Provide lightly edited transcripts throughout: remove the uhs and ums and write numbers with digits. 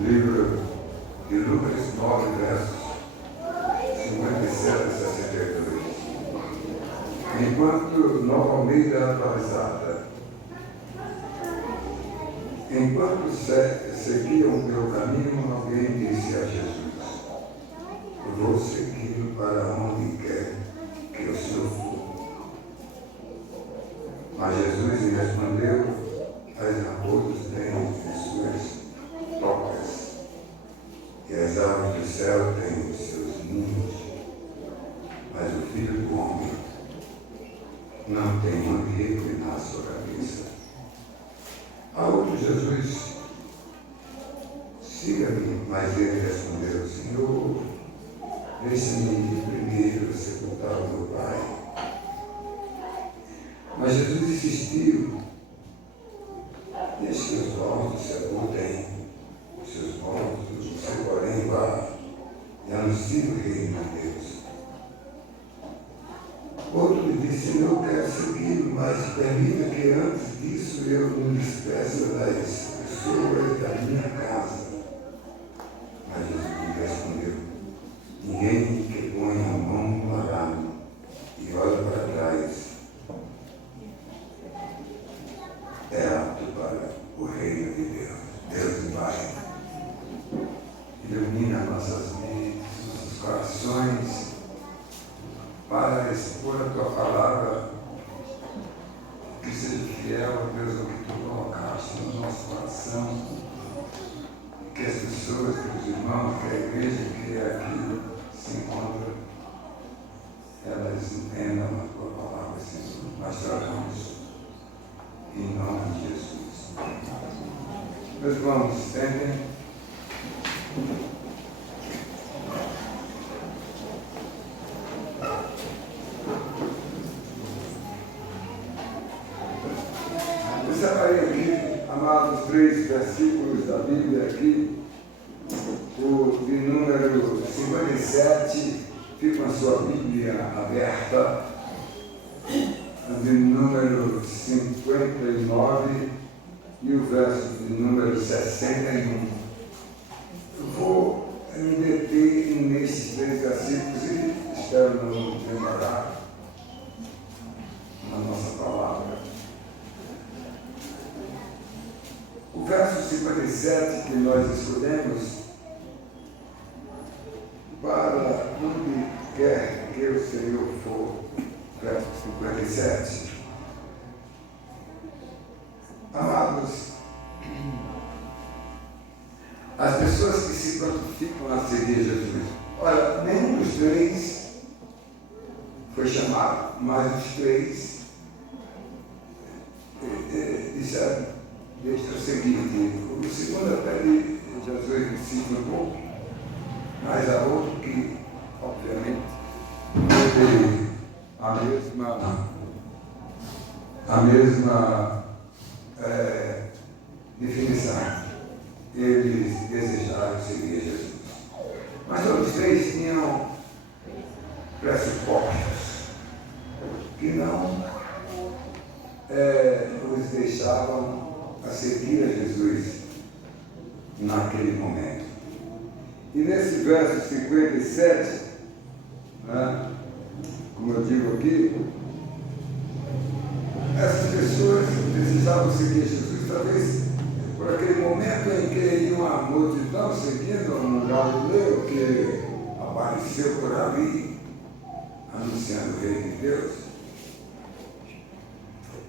livro de Lucas 9, versos 57 a 62. Enquanto, Nova Almeida atualizada, enquanto seguiam pelo caminho, alguém disse a Jesus: eu vou seguir para onde quer que o Senhor for. Mas Jesus lhe respondeu: as raposas têm as suas tocas, e as aves do céu têm os seus ninhos, mas o Filho do Homem não tem onde reclinar a sua cabeça. A outro Jesus: siga-me. Mas ele respondeu: Senhor, deixe-me ir primeiro sepultar o meu Pai. Mas Jesus insistiu: deixe que os mortos sepultem os seus mortos, você, porém, vá e anuncie o reino de Deus. Outro lhe disse: eu quero segui-lo, mas permita que antes disso eu me despeça das pessoas da minha casa. Mas Jesus lhe respondeu: ninguém que põe a mão no arado e olha para trás é apto para o reino de Deus. Deus Pai, ilumina nossas mentes, nossos corações, para expor a Tua palavra, que seja fiel, Deus, ao que Tu colocaste no nosso coração, que as pessoas, que os irmãos, que a igreja que aqui se encontra, elas entendam a Tua palavra, Senhor. Nós tratamos em nome de Jesus. Meus irmãos, sentem. Eu separei aqui, amados, 3 versículos da Bíblia aqui, o de número 57, fica com a sua Bíblia aberta, de número 59 e o verso de número 61. Eu vou me deter nesses 3 versículos e espero não demorar na nossa palavra. O verso 57 que nós escolhemos: para onde quer que o Senhor for. Verso 57. Amados, as pessoas que se prontificam a seguir Jesus, olha, nenhum dos 3 foi chamado, mas os 3 disseram: deixa eu seguir. O segundo até Jesus insiste um pouco, mas há outro que, obviamente, teve a mesma definição. Eles desejaram seguir Jesus. Mas todos os 3 tinham pressupostos que não os deixavam a seguir a Jesus naquele momento. E nesse verso 57, né, como eu digo aqui, essas pessoas desejavam seguir Jesus, talvez por aquele momento em que iam a multidão seguindo um galileu que apareceu por ali, anunciando o reino de Deus.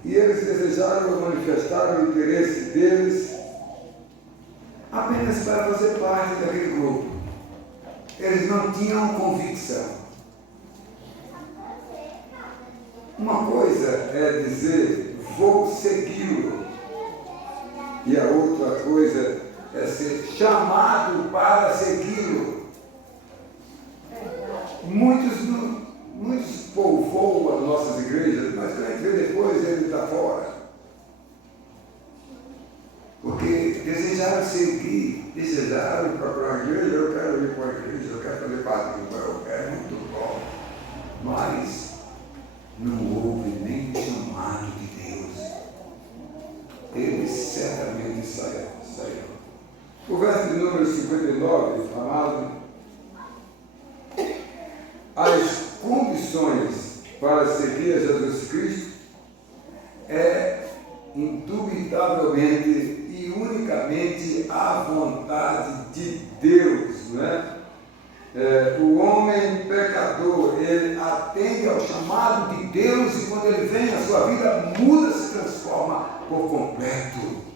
E eles desejaram manifestar o interesse deles apenas para fazer parte daquele grupo. Eles não tinham convicção. Uma coisa é dizer: vou segui-lo, e a outra coisa é ser chamado para segui-lo. Muitos povoam as nossas igrejas, mas quando a gente vê depois, ele está fora. Porque desejaram seguir, desejaram procurar a igreja: eu quero ir para a igreja, eu quero fazer parte do meu, é muito bom. Mas não houve nem chamado de Deus. Eles certamente saíram. O verso de número 59, amado, as condições para seguir a Jesus Cristo é indubitavelmente e unicamente a vontade de Deus, né? O homem pecador, ele atende ao chamado de Deus e quando ele vem, a sua vida muda, se transforma por completo.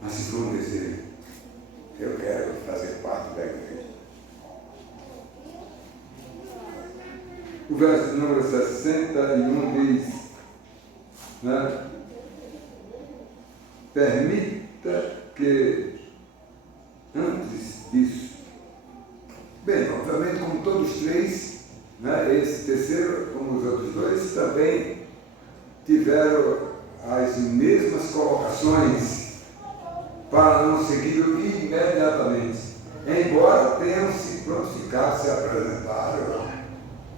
Mas se for um desejo, eu quero fazer parte da igreja. O verso número 61 diz, né? Permita que antes disso, bem, obviamente como todos os três, né, esse terceiro, como os outros dois, também tiveram as mesmas colocações para não segui-lo imediatamente, embora tenham se prontificado, se apresentaram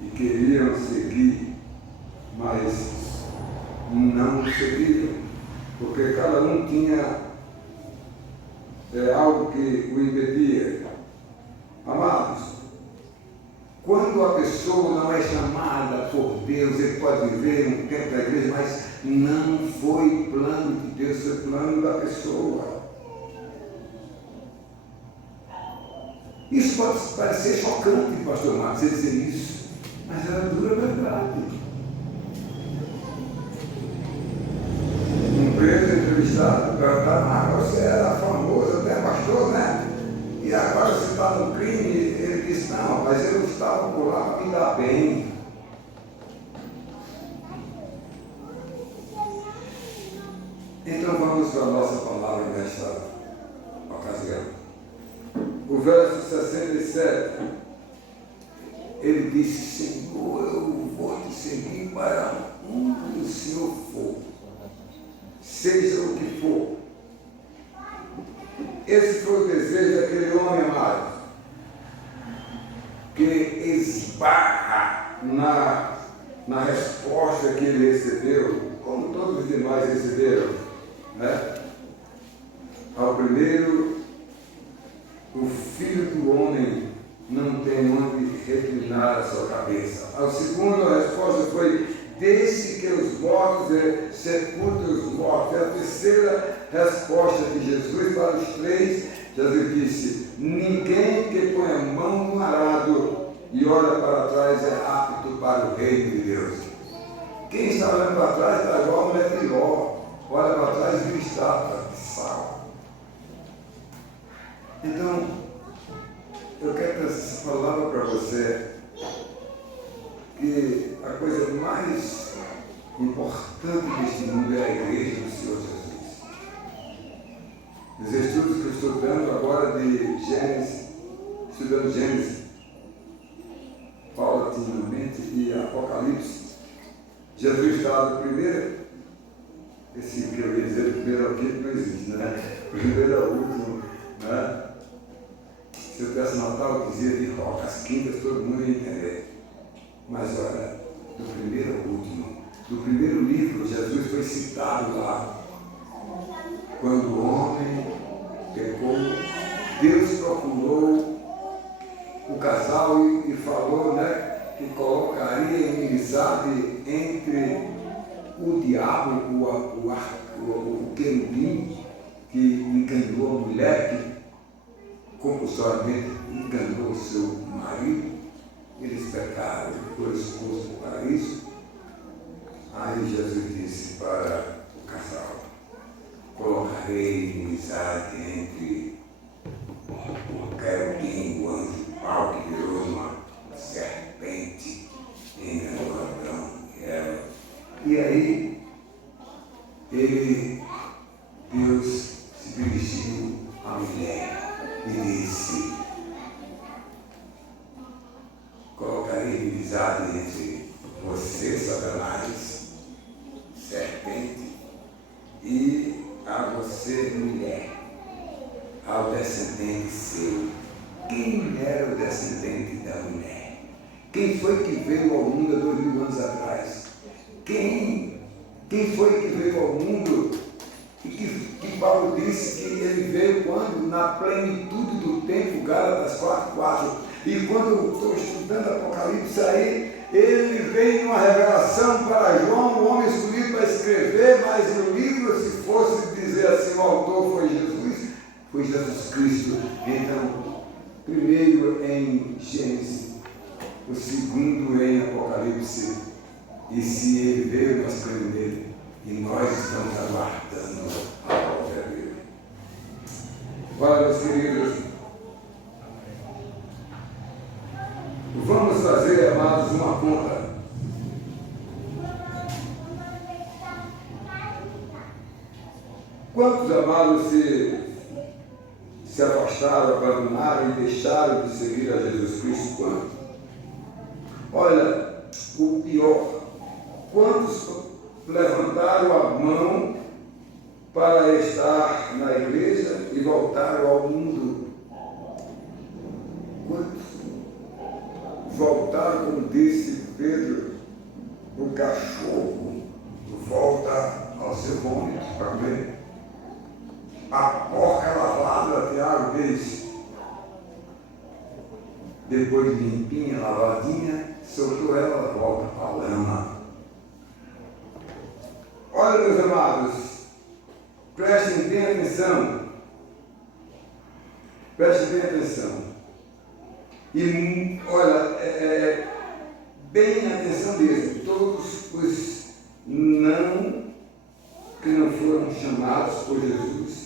e queriam seguir, mas não seguiram, porque cada um tinha algo que o impedia. Amados, quando a pessoa não é chamada por Deus, ele pode viver um tempo da igreja, mas não foi plano de Deus, foi plano da pessoa. Isso pode parecer chocante, pastor Marcos, você dizer isso, mas é a dura verdade. Um preso entrevistado perguntaram, você era famoso, até pastor, né? E agora você está no crime? Ele disse, não, mas eu estava por lá para me dar bem. Então vamos para a nossa palavra nesta ocasião. O verso 67, ele disse, Senhor, eu vou te seguir para onde o Senhor for, seja o que for. Esse foi o desejo daquele homem amado, que esbarra na resposta que ele recebeu, como todos os demais receberam, né? Ao primeiro, o filho do homem não tem onde reclinar a sua cabeça. Ao segundo, a resposta foi, deixe que os mortos sepultem os mortos. E a terceira resposta de Jesus para os três, Jesus disse, ninguém que põe a mão no arado e olha para trás é apto para o reino de Deus. Quem está olhando para trás está igual a mulher de Ló, olha para trás e vira estátua de sal. Então, eu quero trazer essa palavra para você, que a coisa mais importante deste mundo é a igreja do Senhor Jesus. Nos estudos que eu estou dando agora de Gênesis, estudando Gênesis, paulatinamente, e Apocalipse, Jesus está no primeiro, esse que eu ia dizer, o primeiro ao quinto não existe, né? O primeiro ao último, né? Se eu tivesse Natal, eu dizia de roca, as quintas todo mundo ia entender. Mas olha, do primeiro ao último, do primeiro livro, Jesus foi citado lá. Quando o homem pecou, Deus procurou o casal e falou, né, que colocaria inimizade entre o diabo, o querubim, que enganou a mulher, que compulsoriamente enganou o seu marido. Eles pecaram, foram expulsos do paraíso. Aí Jesus disse para o casal, colocarei inimizade entre o querubim, o anjo pau que virou uma serpente, enganou Adão e Eva. E aí, Deus se dirigiu à mulher e disse, colocarei inimizade entre você, Satanás, serpente, e a você, mulher, ao descendente seu. Quem era o descendente da mulher? Quem foi que veio ao mundo há 2000 anos atrás? Quem foi que veio ao mundo e que Paulo disse que ele veio plenitude do tempo, Gálatas 4:4. E quando eu estou estudando Apocalipse aí, ele vem numa revelação para João, o homem escolhido para escrever, mas no livro, se fosse dizer assim, o autor foi Jesus Cristo. Então, primeiro em Gênesis, o segundo em Apocalipse, e se ele veio, nós cremos nele, e nós estamos aguardando a volta dele. Olha, meus queridos, vamos fazer, amados, uma conta. Quantos amados se afastaram, abandonaram e deixaram de seguir a Jesus Cristo? Quantos? Olha, o pior, quantos levantaram a mão para estar na igreja e voltaram ao mundo? Quantos voltaram, como disse Pedro, o cachorro volta ao seu vômito para comer? A porca lavada, Tiago diz, depois de limpinha, lavadinha, soltou ela, volta para a lama. Olha, meus amados, prestem bem atenção. Prestem bem atenção. E, olha, bem atenção mesmo. Todos os que não foram chamados por Jesus,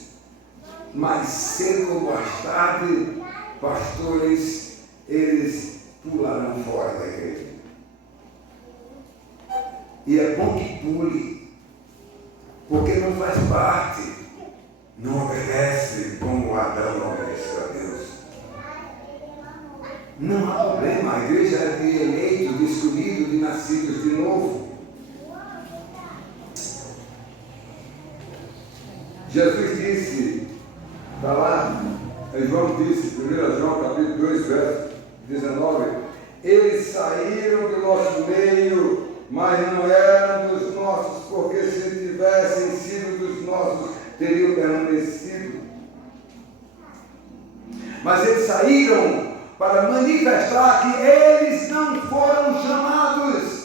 mas cedo ou mais tarde, pastores, eles pularão fora da igreja. E é bom que pule, porque não faz parte, não obedece como Adão obedeceu a Deus. Não há problema, a igreja é de eleitos, de escolhidos, de nascidos de novo. Jesus disse, está lá, João disse, 1 João capítulo 2, verso 19, eles saíram do nosso meio, mas não eram dos nossos, porque se tivessem sido dos nossos, teriam permanecido. Mas eles saíram para manifestar que eles não foram chamados.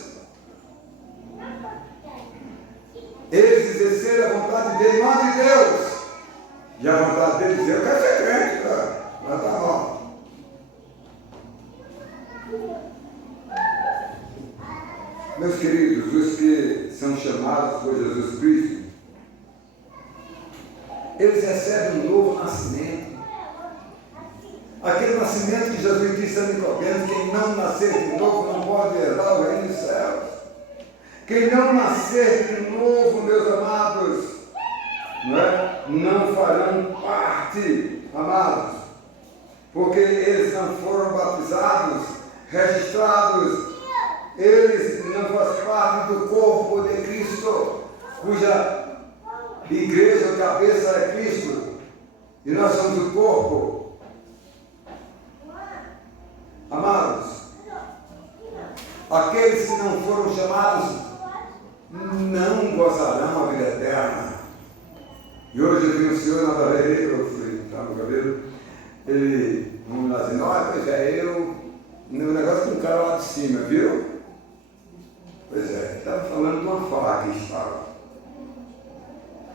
Eles exerceram a vontade de irmão de Deus. E a vontade deles dizer, eu quero ser crente, mas tá bom. Meus queridos, os que são chamados por Jesus Cristo, eles recebem um novo nascimento. Aquele nascimento que Jesus disse a Nicodemos, quem não nascer de novo não pode herdar o reino dos céus. Quem não nascer de novo, meus amados, não farão parte, amados, porque eles não foram batizados, registrados, eles não fazem parte do corpo de Cristo, cuja igreja, cabeça é Cristo, e nós somos o corpo. Amados, aqueles que não foram chamados não gozarão a vida eterna. E hoje eu vi um senhor na barreira, eu fui estar no cabelo, ele, vamos lá assim, olha, pois é, eu, no negócio com um cara lá de cima, viu? Pois é, estava falando de uma fala que estava.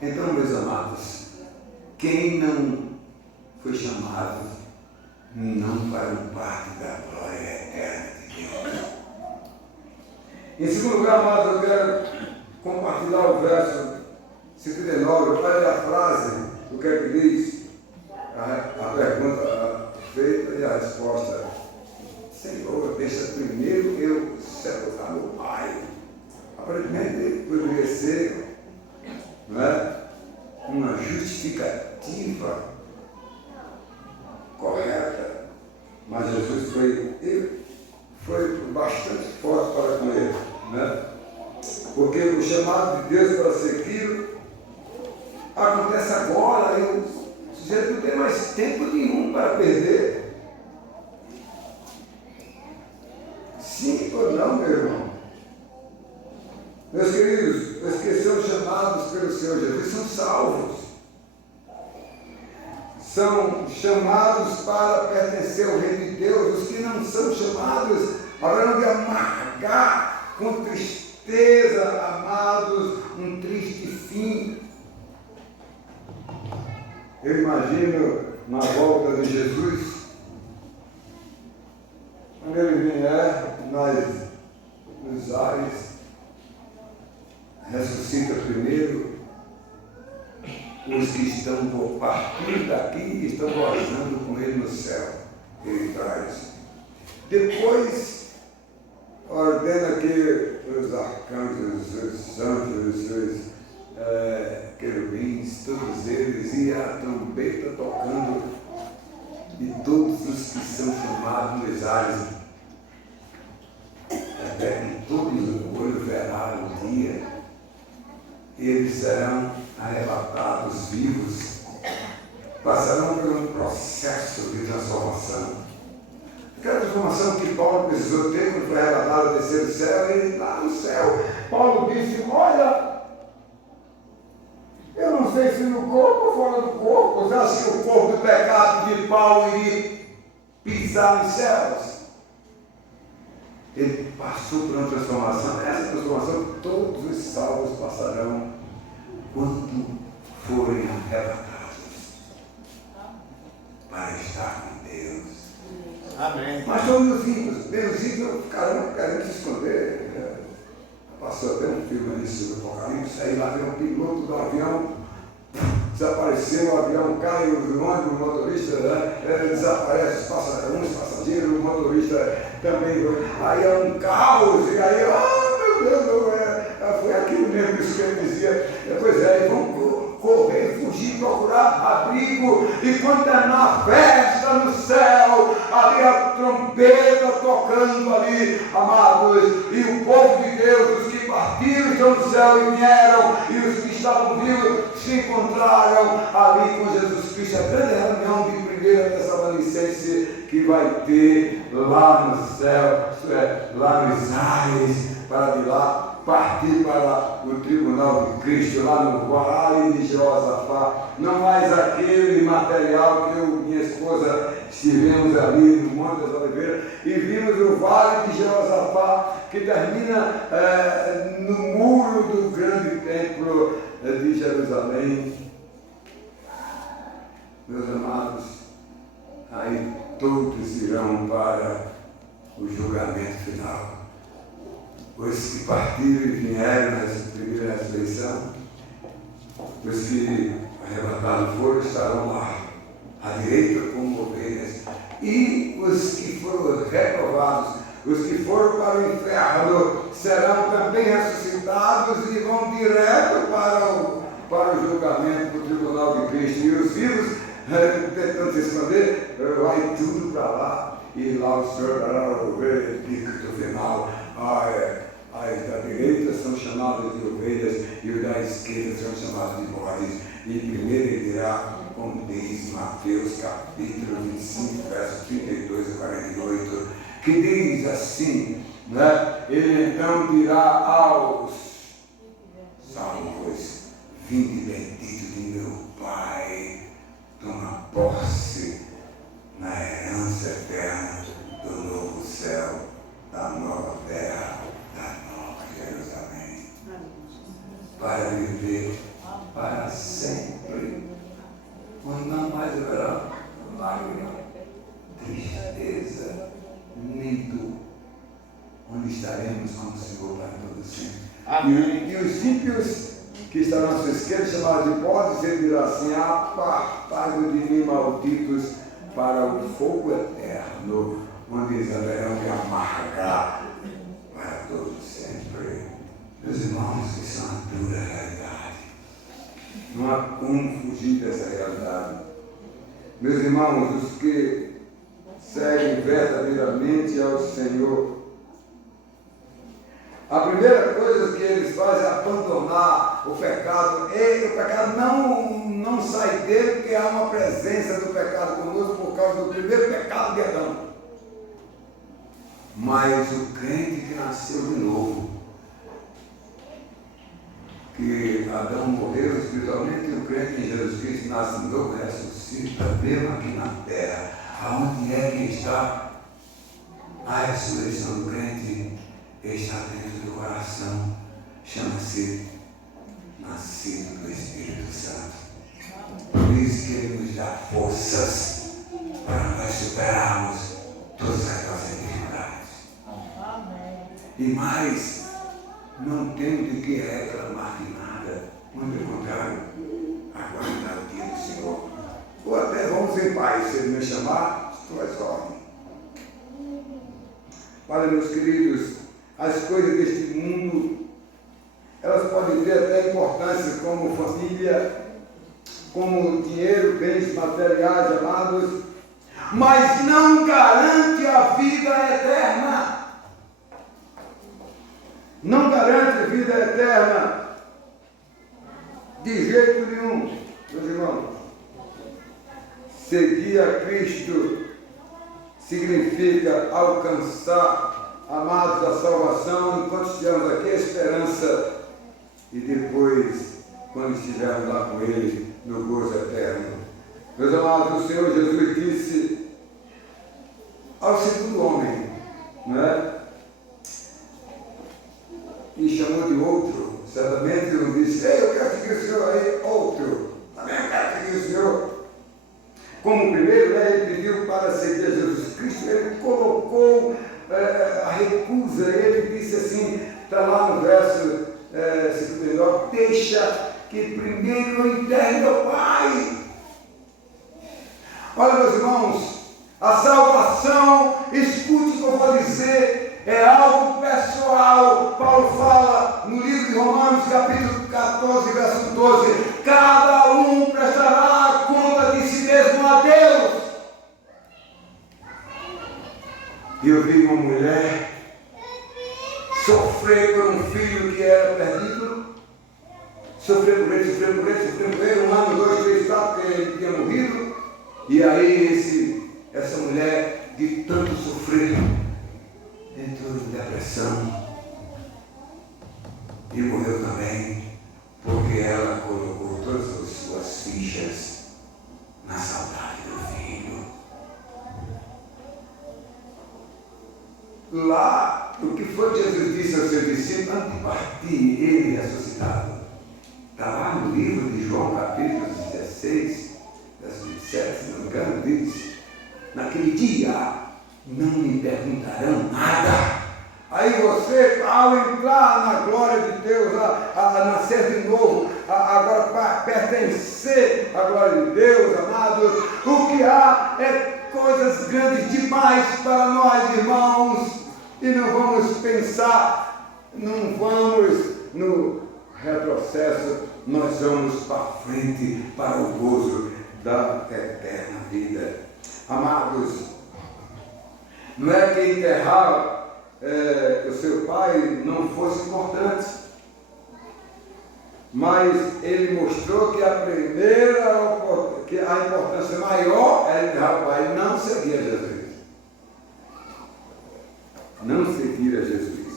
Então, meus amados, quem não foi chamado, não farão parte da glória eterna de Deus. Em segundo lugar, amados, eu quero compartilhar o verso 59, olha a frase, o que é que diz, a pergunta feita e a resposta. Senhor, deixa primeiro eu sepultar meu pai. Aparentemente poderia ser, não é, uma justificativa correta, mas Jesus foi bastante forte para com ele, né? Porque o chamado de Deus para segui-lo acontece agora, o sujeito não tem mais tempo nenhum para perder. Sim ou não, meu irmão? Meus queridos, os que são chamados pelo Senhor Jesus são salvos. são chamados para pertencer ao reino de Deus. Os que não são chamados haverão de amargar com tristeza, amados, um triste fim. Eu imagino na volta de Jesus, quando ele vier nos ares, ressuscita primeiro os que estão por partir daqui e estão gozando com ele no céu. Ele traz. Depois, ordena que os arcanjos, os anjos, os querubins, todos eles, e a trombeta tocando, e todos os que são chamados nos ares, até que todos o olho verá o dia, eles serão arrebatados vivos, passarão por um processo de transformação. Aquela transformação que Paulo precisou ter quando foi arrebatado ao terceiro céu, ele lá no céu, Paulo disse: olha, eu não sei se no corpo ou fora do corpo. Você acha que o corpo do pecado de Paulo iria pisar nos céus? Ele passou por uma transformação. Essa transformação todos os salvos passarão quando forem arrebatados para estar com Deus. Amém. Mas todos os ímpios ficarão querendo se esconder. Passou até um filme ali sobre o Apocalipse, aí lá tem um piloto do avião, desapareceu, o avião cai, o ônibus, o motorista desaparece, uns passageiros, o motorista também. Aí é um caos, e aí, meu Deus, foi aquilo mesmo que ele dizia. Pois é, eles vão correr, fugir, procurar abrigo, e quando é na festa no céu, ali a trompeta tocando ali, amados, e o povo de Deus, os que partiram estão no céu e vieram, e os que estavam vivos se encontraram ali com Jesus Cristo. A grande reunião de primeira Tessalonicense que vai ter lá no céu, lá nos ares, para de lá partir para o tribunal de Cristo, lá no vale de Jeosafá. Não mais aquele material que eu e minha esposa estivemos ali no Monte das Oliveiras e vimos o vale de Jeosafá, que termina no muro do grande templo de Jerusalém. Meus amados, aí todos irão para o julgamento final. Os que partiram e vieram nessa primeira ressurreição, os que arrebatados foram, estarão lá, à direita como ovelhas. E os que foram reprovados, os que foram para o inferno, serão também ressuscitados e vão direto para o julgamento do tribunal de Cristo. E os vivos, tentando se esconder, vai tudo para lá. E lá o Senhor dará o veredicto final. As da direita são chamadas de ovelhas e os da esquerda são chamados de bodes. E primeiro ele dirá, como diz Mateus capítulo 25, versos 32 a 48, que diz assim, né? Ele então dirá aos salvos: vinde bendito de meu Pai, toma posse na herança eterna do novo céu, da nova terra, da nova Jerusalém, para viver para sempre, quando não mais haverá lágrima, tristeza, nem dor, onde estaremos com o Senhor para todo sempre. E os ímpios que estarão à sua esquerda, chamados de bodes, ele dirá assim: apartai-vos de mim, malditos, para o fogo eterno, onde eles haverão de amargar para todo sempre. Meus irmãos, isso é uma dura realidade. Não há como fugir dessa realidade. Meus irmãos, os que seguem verdadeiramente ao Senhor, a primeira coisa que eles fazem é abandonar o pecado. E o pecado não sai dele, porque há uma presença do pecado conosco por causa do primeiro pecado de Adão. Mas o crente que nasceu de novo, que Adão morreu espiritualmente, e o crente em Jesus Cristo nasce de novo e ressuscita. suscita, mesmo aqui na terra. Aonde é que está a ressurreição do crente? Está dentro do coração. Chama-se nascido do Espírito Santo. Por isso que Ele nos dá forças para nós superarmos todas aquelas dificuldades. E mais, não temos de que reclamar de nada. Muito pelo contrário, aguardar o dia do Senhor. Ou até vamos em paz, se Ele me chamar, estou às ordens. Olha, meus queridos, as coisas deste mundo, elas podem ter até importância como família, como dinheiro, bens materiais, amados, mas não garante a vida eterna. Não garante a vida eterna de jeito nenhum, meus irmãos. Seguir a Cristo significa alcançar, amados, a salvação enquanto estivermos aqui, a esperança, e depois, quando estivermos lá com Ele, no gozo eterno. Meus amados, o Senhor Jesus disse ao segundo homem, não é? E chamou de outro. Certamente ele não disse: ei, eu quero seguir o Senhor aí, outro. Também eu quero seguir o Senhor. Como o primeiro, né, ele pediu para seguir a Jesus Cristo, ele colocou a recusa. Ele disse assim, está lá no verso 59, deixa que primeiro eu enterre meu Pai. Olha, meus irmãos, a salvação, escute o que eu vou dizer, é algo pessoal. Paulo fala no livro de Romanos, capítulo 14, verso 12: cada um prestará conta de si mesmo a Deus. E eu vi uma mulher sofrer por um filho que era perdido, sofrer por ele, 1 ano, 2, 3, 4, porque ele tinha morrido. E aí essa mulher, de tanto sofrer, entrou em depressão e morreu também, porque ela colocou todas as suas fichas na saudade do filho. Lá, o que foi que Jesus disse aos seus discípulos antes de partir, ele ressuscitado? Está lá no livro de João, capítulo 16, verso 27, se não me engano, diz: naquele dia não me perguntarão nada. Aí você, ao entrar na glória de Deus, a nascer de novo, agora para pertencer à glória de Deus, amados, o que há é coisas grandes demais para nós, irmãos, e não vamos pensar, não vamos no retrocesso, nós vamos para frente, para o gozo da eterna vida. Amados, não é que enterrar o seu pai não fosse importante, mas ele mostrou que a importância maior era enterrar o pai. Ele não seguia Jesus. Não seguir a Jesus.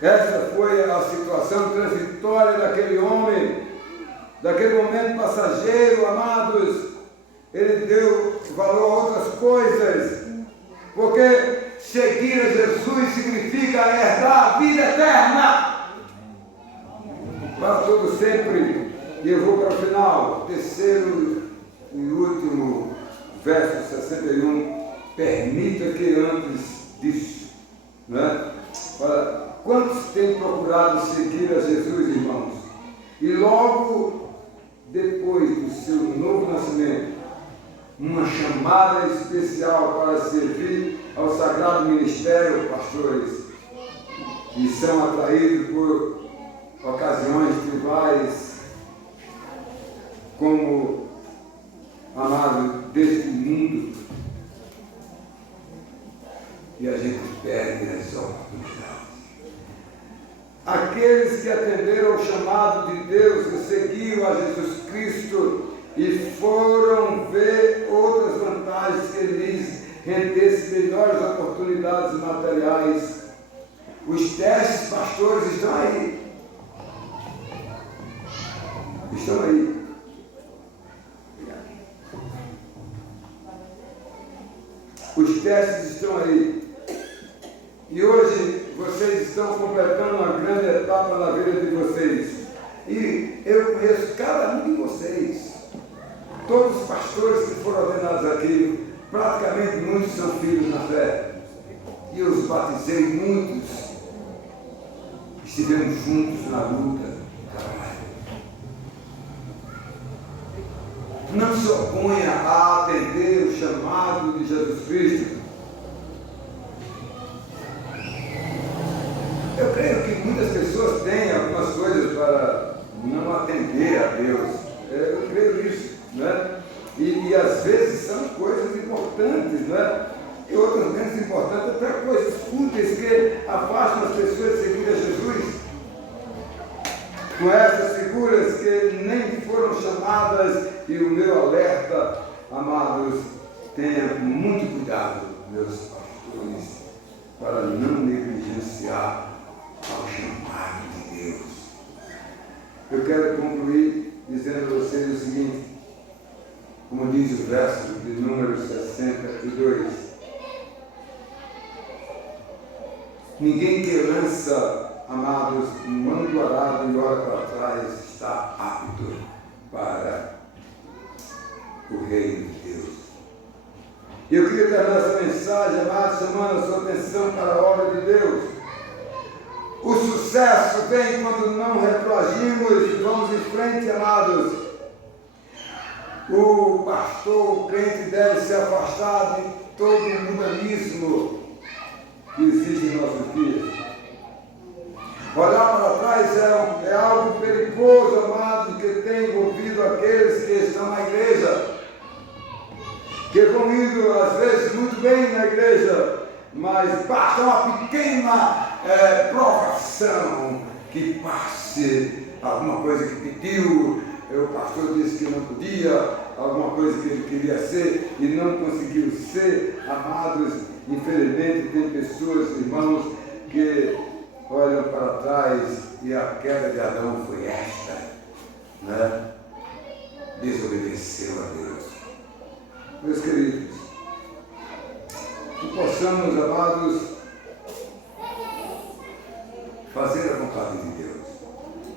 Essa foi a situação transitória daquele homem, daquele momento passageiro, amados. Ele deu valor a outras coisas, porque seguir a Jesus significa herdar a vida eterna para todo sempre. E eu vou para o final, terceiro e último verso 61. Permita que antes disso, né? Quantos têm procurado seguir a Jesus, irmãos? E logo depois do seu novo nascimento, uma chamada especial para servir ao sagrado ministério, pastores, e são atraídos por ocasiões tribais, como, amado, deste mundo, e a gente perde as oportunidades. Aqueles que atenderam ao chamado de Deus, que seguiram a Jesus Cristo e foram ver outras vantagens que lhes rendessem melhores oportunidades materiais. Os testes, pastores, estão aí. Estão aí. podcasts estão aí. E hoje vocês estão completando uma grande etapa na vida de vocês. E eu conheço cada um de vocês. Todos os pastores que foram ordenados aqui, praticamente muitos são filhos na fé. E eu os batizei muitos. Estivemos juntos na luta. Não se oponha a atender o chamado de Jesus Cristo. Eu creio que muitas pessoas têm algumas coisas para não atender a Deus. Eu creio nisso, né? E às vezes são coisas importantes, né? E outras menos importantes, até coisas fúteis que afastam as pessoas de seguir a Jesus. Com essas figuras que nem foram chamadas, e o meu alerta, amados, tenha muito cuidado, meus pastores, para não negligenciar ao chamado de Deus. Eu quero concluir dizendo a vocês o seguinte, como diz o verso de número 62. Ninguém que lança, amados, um mando arado e olha para trás está apto para o reino de Deus. Eu queria terminar essa mensagem, amados, chamando a sua atenção para a obra de Deus. O sucesso vem quando não retroagimos e vamos em frente, amados. O pastor, o crente deve se afastar de todo o mundanismo que existe em nossos dias. Olhar para trás é algo perigoso, amados, que tem envolvido aqueles que estão na igreja, que vão indo às vezes muito bem na igreja, mas basta uma pequena provação que passe alguma coisa que pediu, o pastor disse que não podia, alguma coisa que ele queria ser e não conseguiu ser. Amados, infelizmente tem pessoas, irmãos, que olham para trás e a queda de Adão foi esta, né? Desobedeceu a Deus. Meus queridos, que possamos, amados, fazer a vontade de Deus.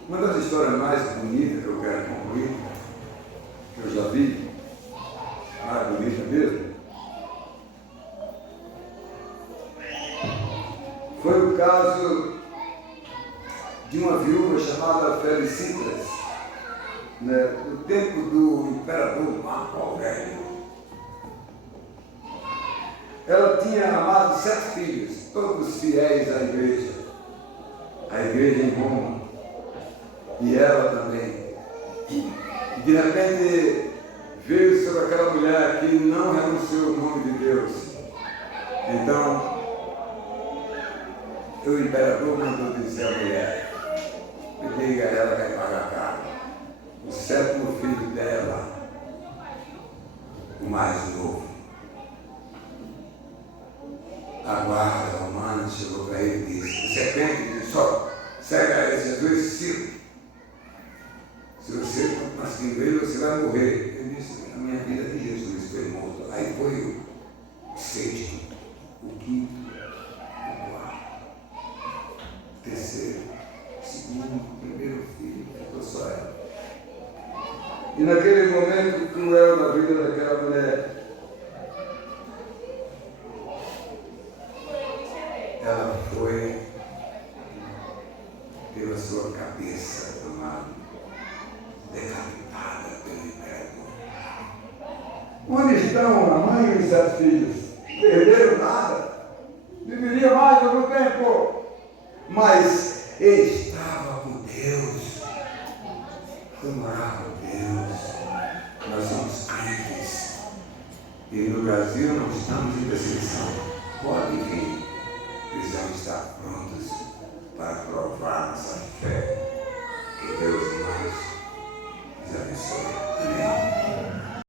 Uma das histórias mais bonitas que eu quero concluir, que eu já vi, mais bonita mesmo, foi o caso de uma viúva chamada Felicitas, né, no tempo do imperador Marco Aurélio. Ela tinha, amado, 7 filhos, todos fiéis à igreja em Roma, e ela também. E de repente veio sobre aquela mulher que não renunciou ao nome de Deus. Então, o imperador mandou dizer à mulher, e diga a ela que vai pagar caro. O 7º filho dela, o mais novo, a guarda romana chegou para ele e disse, você crente, só segue a Jesus, se você não seguir ele, você vai morrer. Ele disse, a minha vida de Jesus foi morto. Aí foi o 6º, o 5º, o 4º, o 3º, o 2º, o 1º filho, ficou só ela. E naquele momento cruel na vida daquela mulher, ela foi pela sua cabeça, amado, decapitada pelo imperador. Onde estão a mãe e os 7 filhos? Perderam nada. Viveria mais algum tempo. Mas ele estava com Deus. Foi morar com Deus. Nós somos crentes. E no Brasil não estamos em perseguição. Pode vir. Precisamos estar prontos para provar nossa fé. Que Deus, irmãos, nos abençoe. Amém.